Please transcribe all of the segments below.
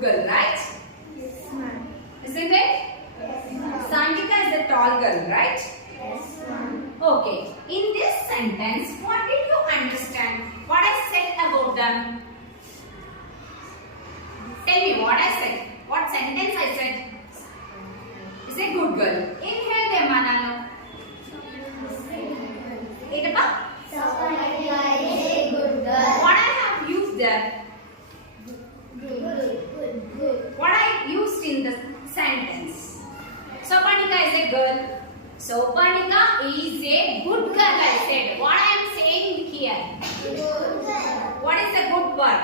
good girl, right? Yes, ma'am. Isn't it? Yes, ma'am. Santika is a tall girl, right? Yes, ma'am. Okay. In this sentence, what did you understand? What I said about them? Tell me what I said. What sentence I said? Is a good girl. In here, they manalo. Edapa? Sapanika is a good girl. What I have used there? Good. What I used in the sentence? Sopanika is a girl. Sopanika is a good girl, I said. What I am saying here? Good girl. What is a good word?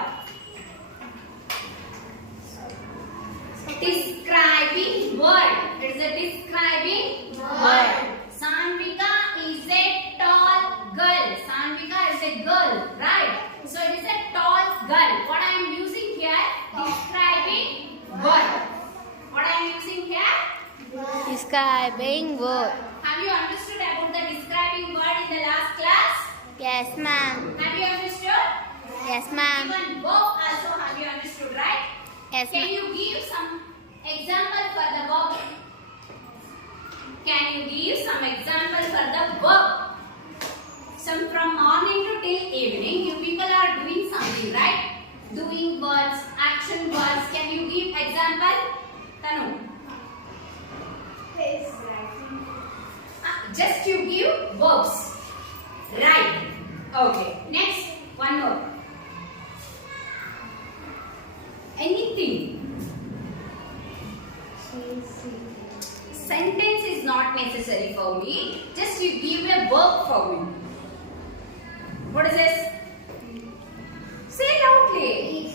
Describing word. It is a describing word. Sanvika is a tall girl. Sanvika is a girl, right? So it is a tall girl. What I am using here? Describing word. What I am using here? Describing word. Have you understood about the describing word in the last class? Yes, ma'am. Have you understood? Yes, ma'am. Even verb also have you understood, right? Yes, Can ma'am. you give some example for the verb? Can you give some example for the verb? Some from morning to till evening, you people are doing something, right? Doing words, action words. Can you give example? Tanu. Just you give verbs. Right. Okay. Next, one more. Anything. Sentence is not necessary for me. Just you give a verb for me. What is this? Say loudly.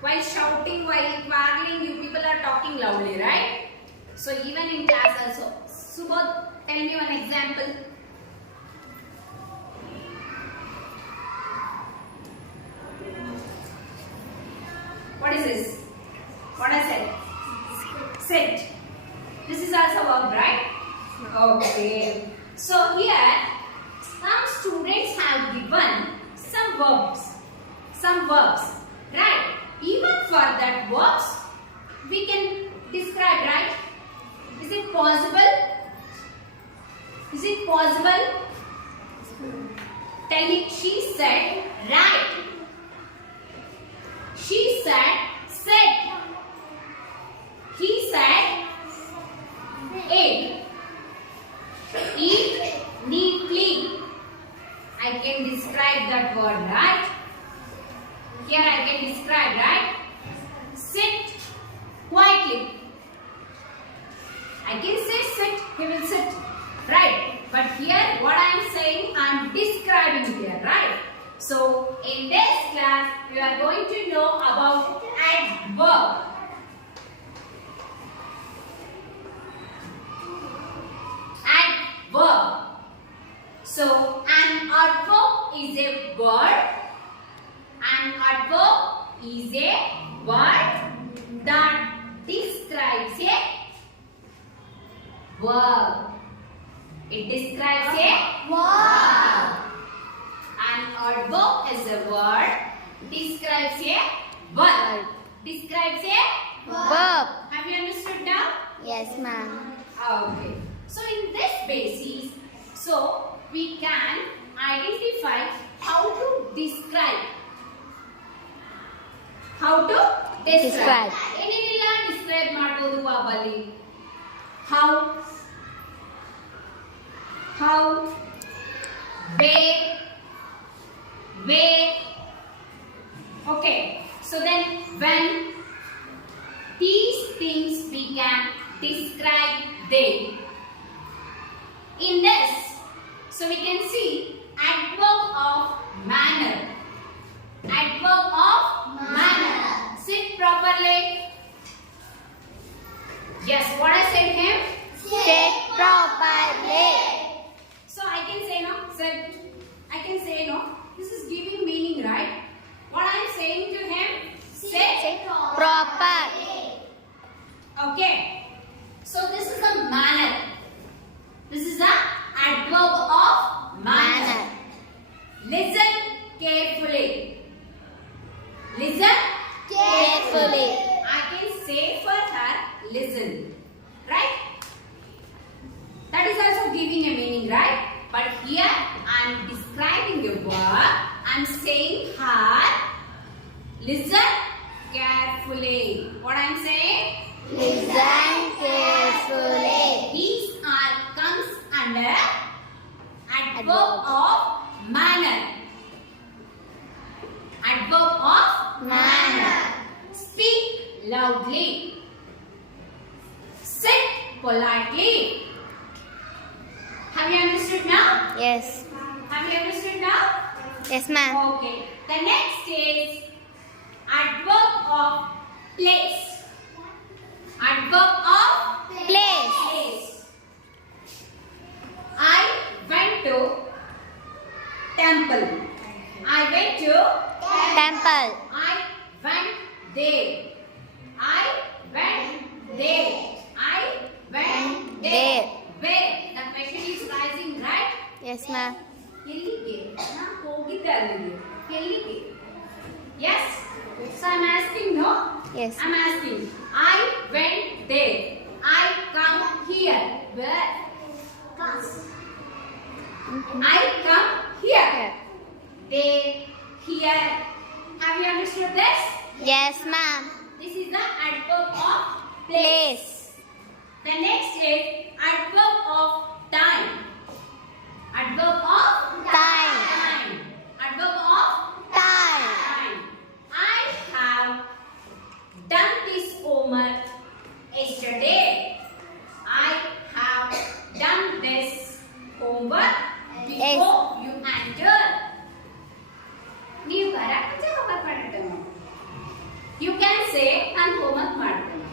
While shouting, while quarreling, you people are talking loudly, right? So even in class also. Subodh, tell me one example. What is this? What I said? Sit. This is also verb, right? Okay. So here, some students have given some verbs. Some verbs, right? Even for that verbs, we can describe, right? Is it possible? Is it possible? Tell me, she said, right. She said, sit. He said, ate. Eat neatly. I can describe that word, right? Here I can describe, right? Sit quietly. I can say sit, he will sit. Right. But here what I am saying, I am describing here, right? So in this class, we are going to know about adverb. Adverb. So an adverb is a word. An adverb is a word that describes a verb. It describes a verb. An adverb is a word. Describes a verb. Describes a Verb. Have you understood now? Yes, ma'am. Okay. So in this basis, so we can identify how to describe. How to describe. ಏನೇನೆಲ್ಲ describe ಮಾಡಬಹುದು ಬಾಬಲಿ? How, where. Okay. So then when these things we can describe them. In this, so we can see adverb of manner. Adverb of manner. Sit properly. Yes, what I said him? Sit properly. So I can say no, sit. I can say no. This is giving meaning, right? What I am saying to him? Sit Properly. Okay. So this is a manner. This is a adverb of manner. Listen carefully. Listen Carefully. I can Adverb of manner. Adverb of Manner. Speak loudly. Sit politely. Have you understood now? Yes. Have you understood now? Yes, ma'am. Okay. The next is adverb of place. Adverb of Place. place. I went to temple. I went to Temple. I went there. I went there. I went there. There. Where? The question is rising, right? Yes, ma'am. ಎಲ್ಲಿಗೆ ನಾನು ಹೋಗಿದ್ದೆ ಅಲ್ಲಿಗೆ ಎಲ್ಲಿಗೆ yes so I'm asking no Yes. I'm asking I went there I come here where class I come here there here have you understood this Yes, ma'am. this is the adverb of place Place. the next is adverb of time adverb of Time. time. Adverb of Time. time. I have done this homework yesterday. I have done this homework before you entered. ನೀವು ಬರಕ್ಕೆ homework ಮಾಡಿರ್ತೇನೆ. You can say ನಾನು homework ಮಾಡ್ತೇನೆ.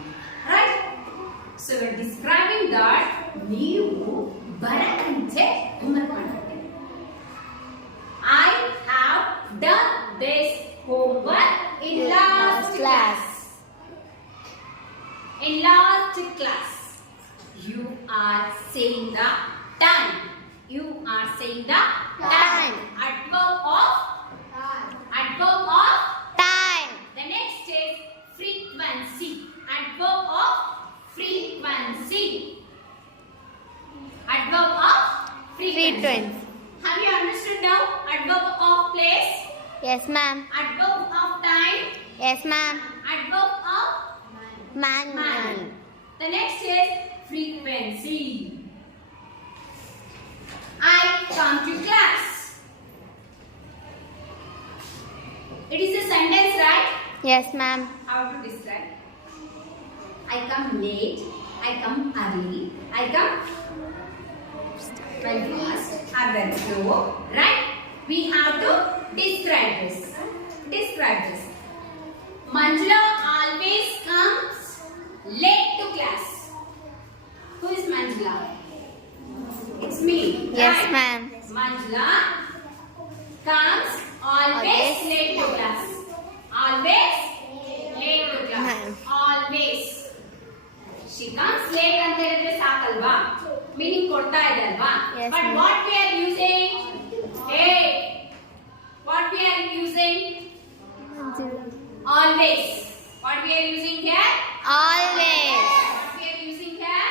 Right? So you're describing that ನೀವು ಬರಕ್ಕೆ homework ಮಾಡ್ತೇನೆ. I have done this homework in last class. In last class. You are saying the time. You are saying the time. Adverb of adverb of Time. the next is frequency. Adverb of frequency. Adverb of frequency. Frequency. Have you understood now? Adverb of place, Yes, ma'am. adverb of time, Yes, ma'am. adverb of Man. manner. The next is frequency. I come to class. It is a sentence, right? Yes, ma'am. How to describe? I come late. I come early. I come very fast or very slow, right? We have to describe this. Describe this. Manjula always comes late to class. Who is Manjula? It's me. Yes, right? ma'am. Manjula comes always late to class. Always late to class. Ma'am. Always. She comes late ಅಂತ ಹೇಳಿದ್ರೆ ಸಾಕಲ್ವಾ meaning ಕೊಡ್ತಾ ಇದೆ ಅಲ್ವಾ Yes, but ma'am. what we are using hey what we are using always what we are using here Always. what we are using here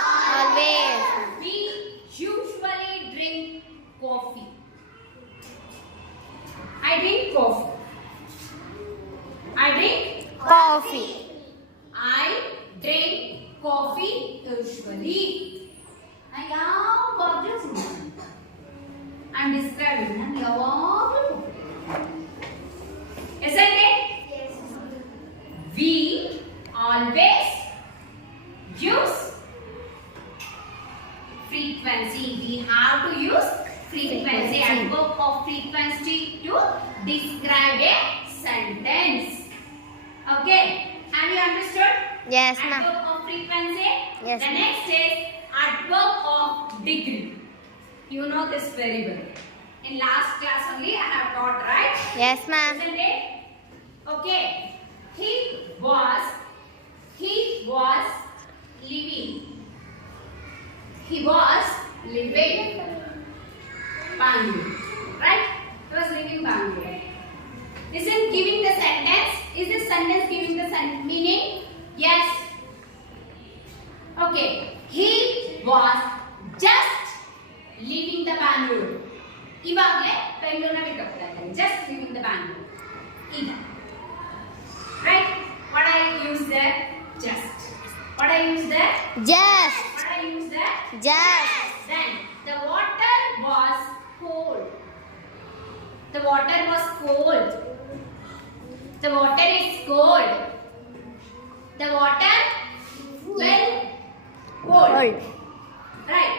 Always. we usually drink coffee I drink coffee I drink Coffee. I drink coffee usually. I ಯಾವಾಗಲೂ I'm describing ನಾನು ಯಾವಾಗಲೂ Isn't it? Yes. We always use frequency. We have to use frequency. Adverb of frequency to describe a sentence. Okay. Have you understood? Yes, ma'am. Adverb of frequency. Yes, The ma'am. next is adverb of degree. You know this very well. In last class only I have taught, right? Yes, ma'am. Isn't it? Okay. He was living. He was living Bangalore. Right? He was living Bangalore. Isn't giving the sentence? Is the sentence giving the meaning? Yes. Okay. He was just leaving the Bangalore. ಇವಾಗಲೇ ಬೆಂಗಳೂರನ್ನ ಬಿಟ್ಟು ಹೋಗ್ತಾ ಇದ್ದಾರೆ. Just leaving the Bangalore. ಈಗ. Right? What I use there? Just. What I use there? Just. What I use there? Just. Then the water was cold. The water is cold. The water well cold. Right.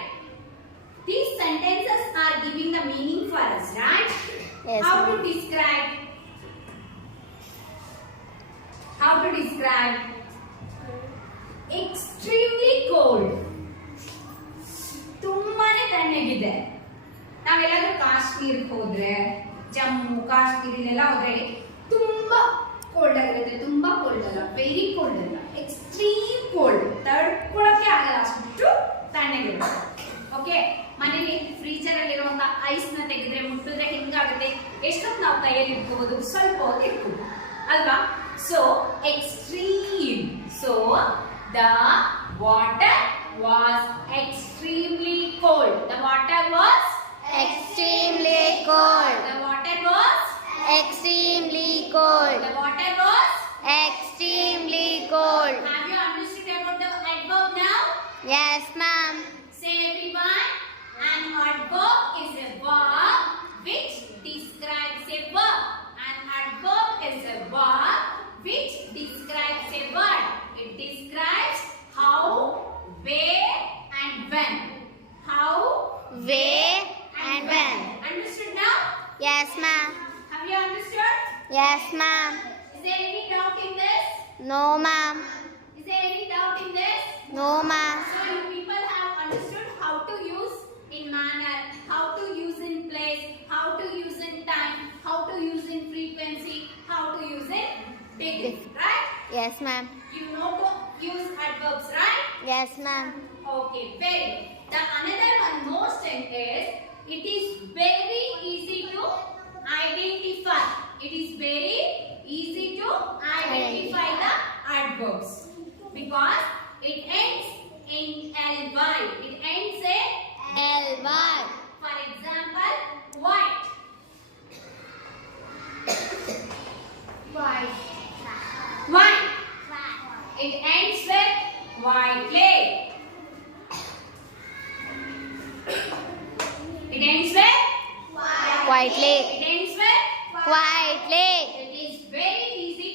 These sentences are giving the meaning for us, right? Yes. How to describe? How to describe? Extremely cold. ತುಂಬಾನೇ ತಣ್ಣಗಿದೆ. ನಾವೆಲ್ಲಾದ್ರೂ ಕಾಶ್ಮೀರಕ್ಕೆ ಹೋದ್ರೆ, ಜಮ್ಮು ಕಾಶ್ಮೀರಲ್ಲೆಲ್ಲ ಹೋದ್ರೆ ತುಂಬಾ cold ಆಗಿರುತ್ತೆ. ತುಂಬಾ cold ಅಲ್ಲ, very cold ಅಲ್ಲ, extreme cold. ತಡ್ಕೊಳಕ್ಕೆ ಆಗಲ್ಲ, ಅಷ್ಟು ತಣ್ಣಗಿರುತ್ತೆ. ಓಕೆ, ಮನೇಲಿ ಫ್ರೀಜರ್ ಅಲ್ಲಿರುವಂತ ಐಸ್ ನ ತೆಗೆದ್ರೆ ಮುಟ್ಟಿದ್ರೆ ಹೆಂಗಾಗುತ್ತೆ? ಎಷ್ಟೊತ್ತು ನಾವು ಕೈಯಲ್ಲಿ ಇಟ್ಕೋಬಹುದು? ಸ್ವಲ್ಪ ಹೊತ್ತು ಇಟ್ಕೋಬಹುದು ಅಲ್ವಾ? So extreme. So the water was extremely cold. The water was Extremely cold. The water was Extremely cold. The water was Extremely cold. Have you understood about the adverb now? Yes, ma'am. Say everyone. An adverb is a verb which describes a verb. An adverb is a verb which describes a word. It describes how, where, and when. How, Where and when. understood now? Yes, ma'am. Have you understood? Yes, ma'am. Is there any doubt in this? No, ma'am. Is there any doubt in this? No, ma'am. So you people have understood how to use in manner, how to use in place, how to use in time, how to use in frequency, how to use in beginning, right? Yes, ma'am. You know to use adverbs, right? Yes, ma'am. Okay, very good. The another one most thing is it is very easy to identify. It is very easy to identify the adverbs because it ends in ly. It ends in L-Y. for example, white. White. White. It ends with white lake. It ends with White lake. It ends with White lake. It is very easy